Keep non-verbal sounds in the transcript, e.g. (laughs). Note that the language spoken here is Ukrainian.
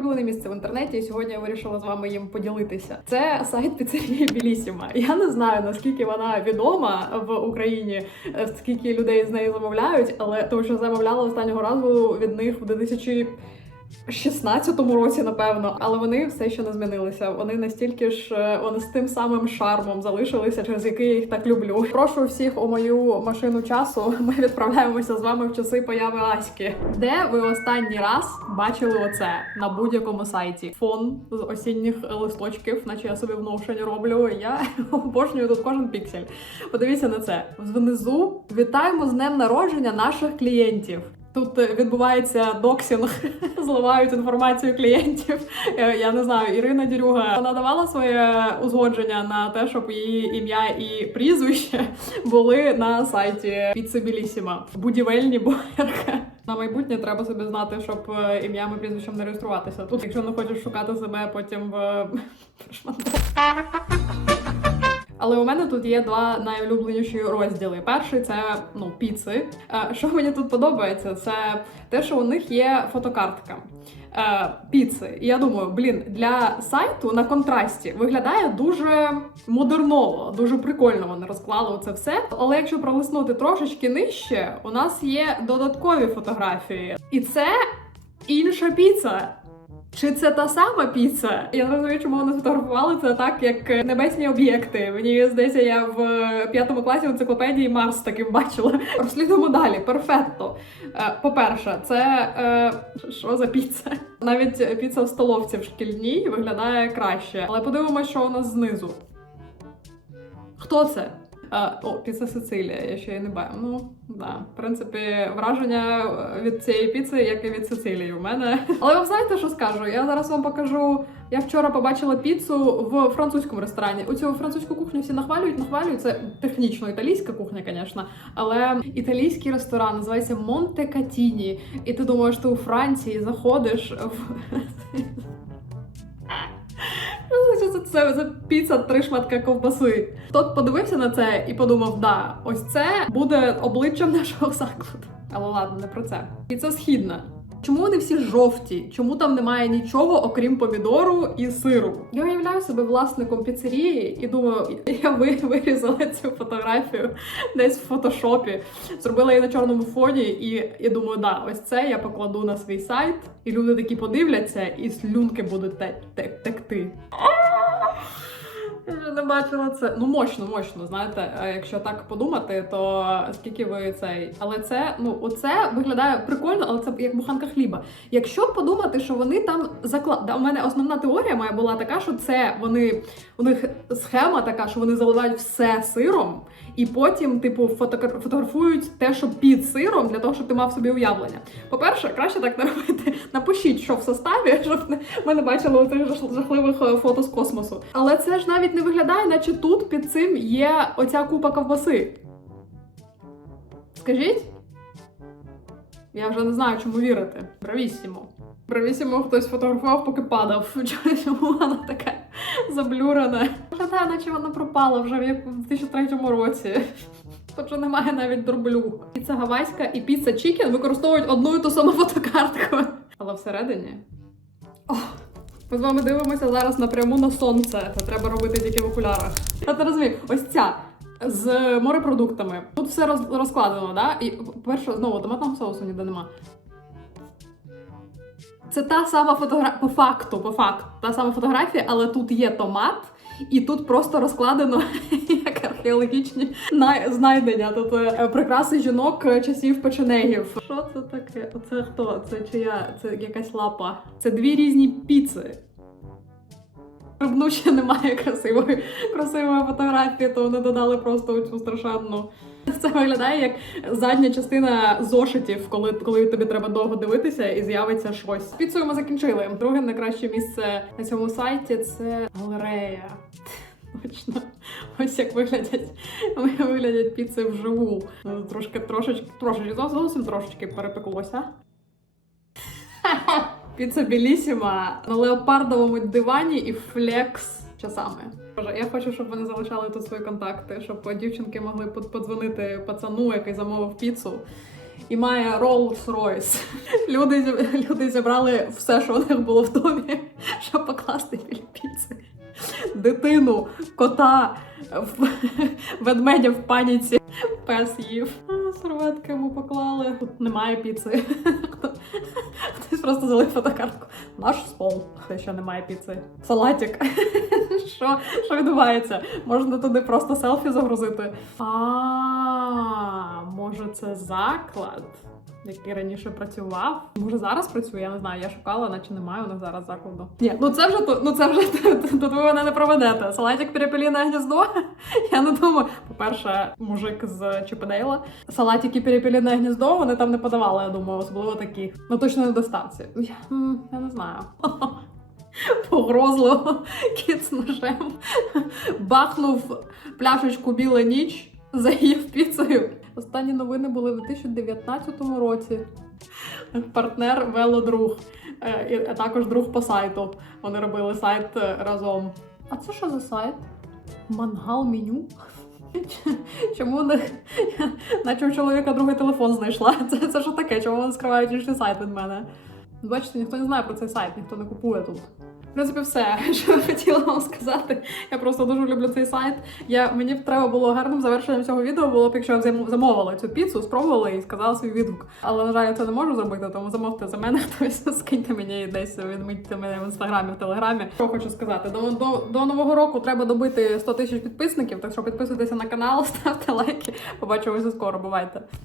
улюблене місце в інтернеті, і сьогодні я вирішила з вами їм поділитися. Це сайт піцерії Білісіма. Я не знаю наскільки вона відома в Україні, е, скільки людей з неї замовляють, але тому що замовляла останнього разу від них в 2000 16-му році, напевно, але вони все ще не змінилися. Вони настільки ж е, вони з тим самим шармом залишилися, через який я їх так люблю. Прошу всіх у мою машину часу. Ми відправляємося з вами в часи появи Аськи. Де ви останній раз бачили оце на будь-якому сайті? Фон з осінніх листочків, наче я собі в роблю. Я (laughs) обожнюю тут кожен піксель. Подивіться на це. Внизу вітаємо з днем народження наших клієнтів. Тут е, відбувається доксінг, (laughs) зливають інформацію клієнтів. Е, Я не знаю, Ірина Дірюга вона давала своє узгодження на те, щоб її ім'я і прізвище були на сайті Піцибілісіма. Будівельні блогерка. На майбутнє треба собі знати, щоб е, ім'ям і прізвищем не реєструватися. Тут, якщо не хочеш шукати себе потім (laughs) в шматку. Але у мене тут є два найулюбленіші розділи. Перший це ну піци. Е, Що (laughs) мені тут подобається, це те, що у них є фотокартка. е, Піци, і я думаю, блін, для сайту на контрасті виглядає дуже модерново, дуже прикольно вони розклали це все. Але якщо пролиснути трошечки нижче, у нас є додаткові фотографії, і це інша піца. Чи це та сама піца? Я не розумію, чому вони сфотографували це так, як небесні об'єкти. Мені здається, я в п'ятому класі в енциклопедії Марс таким бачила. (laughs) Розслідуємо далі. Перфетто. Е, По-перше, це е, (laughs) що за піца? Навіть піца в столовці в шкільній виглядає краще. Але подивимося, що у нас знизу. Хто це? Е, о, піца Сицилія, я ще її не бачу. Ну, да. В принципі, враження від цієї піци, як і від Сицилії у мене. (laughs) Але ви знаєте, що скажу? Я зараз вам покажу. Я вчора побачила піцу в французькому ресторані. У цю французьку кухню всі нахвалюють, нахвалюють. Це технічно італійська кухня, звісно. Але італійський ресторан називається Монте Катіні. І ти думаєш, ти у Франції заходиш в. (laughs) Що це, це, це піца, три шматка ковбаси. Тот подивився на це і подумав, да, ось це буде обличчям нашого закладу. Але ладно, не про це. Піца східна. Чому вони всі жовті? Чому там немає нічого, окрім помідору і сиру? Я уявляю себе власником піцерії і думаю, я вирізала цю фотографію десь в фотошопі, зробила її на чорному фоні, і я думаю, да, ось це я покладу на свій сайт, і люди такі подивляться, і слюнки будуть те- те- текти. Я вже не бачила це. Ну, мощно, мощно. Знаєте, якщо так подумати, то скільки ви цей. Але це, ну, оце виглядає прикольно, але це як буханка хліба. Якщо подумати, що вони там заклад... У мене основна теорія моя була така, що це вони у них схема така, що вони заливають все сиром, і потім, типу, фотографують те, що під сиром, для того, щоб ти мав собі уявлення. По-перше, краще так не робити. Напишіть, що в составі, (laughs) щоб ми не бачили жах- жахливих е, фото з космосу. Але це ж навіть не виглядає, наче тут під цим є оця купа ковбаси. Скажіть? Я вже не знаю, чому вірити. Бравісімо. Бравісімо хтось фотографував, поки падав. (laughs) Чому вона така заблюрена? Виглядає, наче вона пропала вже в як- в 2003 році. Тут немає навіть дроблю. Піца гавайська і піца чікен використовують одну і ту саму фотокартку. Але всередині. О, ми з вами дивимося зараз напряму на сонце. Це треба робити тільки в окулярах. Я не розумію, ось ця. З морепродуктами. Тут все роз, розкладено, да? І перше, знову томатного соусу ніде нема. Це та сама фотографія, по факту, по факту, та сама фотографія, але тут є томат, і тут просто розкладено (laughs) як археологічні най- знайдення. Тут е, прикраси жінок е, часів печенегів. Що це таке? Оце хто? Це чия? Це якась лапа. Це дві різні піци. Рибну ще немає красивої, красивої фотографії, то вони додали просто цю страшенну. Це виглядає як задня частина зошитів, коли, коли тобі треба довго дивитися і з'явиться щось. Піцею ми закінчили. Друге найкраще місце на цьому сайті це галерея. Точно. Ось як виглядять, виглядять піци вживу. Ну, Трошки, трошечки, трошечки, зовсім трошечки перепеклося. Піца білісіма на леопардовому дивані і флекс часами. Боже, я хочу, щоб вони залишали тут свої контакти, щоб дівчинки могли подзвонити пацану, який замовив піцу, і має Rolls-Royce. (laughs) Люди, люди зібрали все, що у них було в домі, (laughs) щоб покласти біля піци. Дитину, кота, в- (laughs) ведмедя в паніці. Пес їв. А, Серветки йому поклали. Тут немає піци. Хтось просто залив фотокартку. Наш стол. Що немає піци. Салатик. (laughs) Що, що відбувається? Можна туди просто селфі загрузити. А, може, це заклад, який раніше працював. Може, зараз працює, я не знаю. Я шукала, наче немає у них зараз закладу. Ні, ну це вже ну це вже (laughs) тут ви мене не проведете. Салатик перепеліне гніздо. (laughs) Я не думаю. По-перше, мужик з Чіпедейла. Салатики перепеліне гніздо, вони там не подавали, я думаю, особливо такі. Ну точно не доставці. Я, я не знаю. Погрозливо кіт з ножем бахнув пляшечку біла ніч, заїв піцею. Останні новини були в 2019 році. Партнер велодруг, е, і а також друг по сайту. Вони робили сайт е, разом. А це що за сайт? Мангал меню? (laughs) Чому вони наче у чоловіка другий телефон знайшла? (laughs) Це, це що таке? Чому вони скривають інший сайт від мене? Бачите, ніхто не знає про цей сайт, ніхто не купує тут. В принципі, все, (laughs) що я хотіла вам сказати. Я просто дуже люблю цей сайт. Я, мені треба було гарним завершенням цього відео було б, якщо я замовила цю піцу, спробувала і сказала свій відгук. Але, на жаль, я це не можу зробити, тому замовте за мене хтось, (laughs) скиньте мені десь, відмітьте мене в інстаграмі, в телеграмі. Що хочу сказати, до, до, до нового року треба добити 100 тисяч підписників, так що підписуйтеся на канал, (laughs) ставте лайки. Побачимося скоро, бувайте.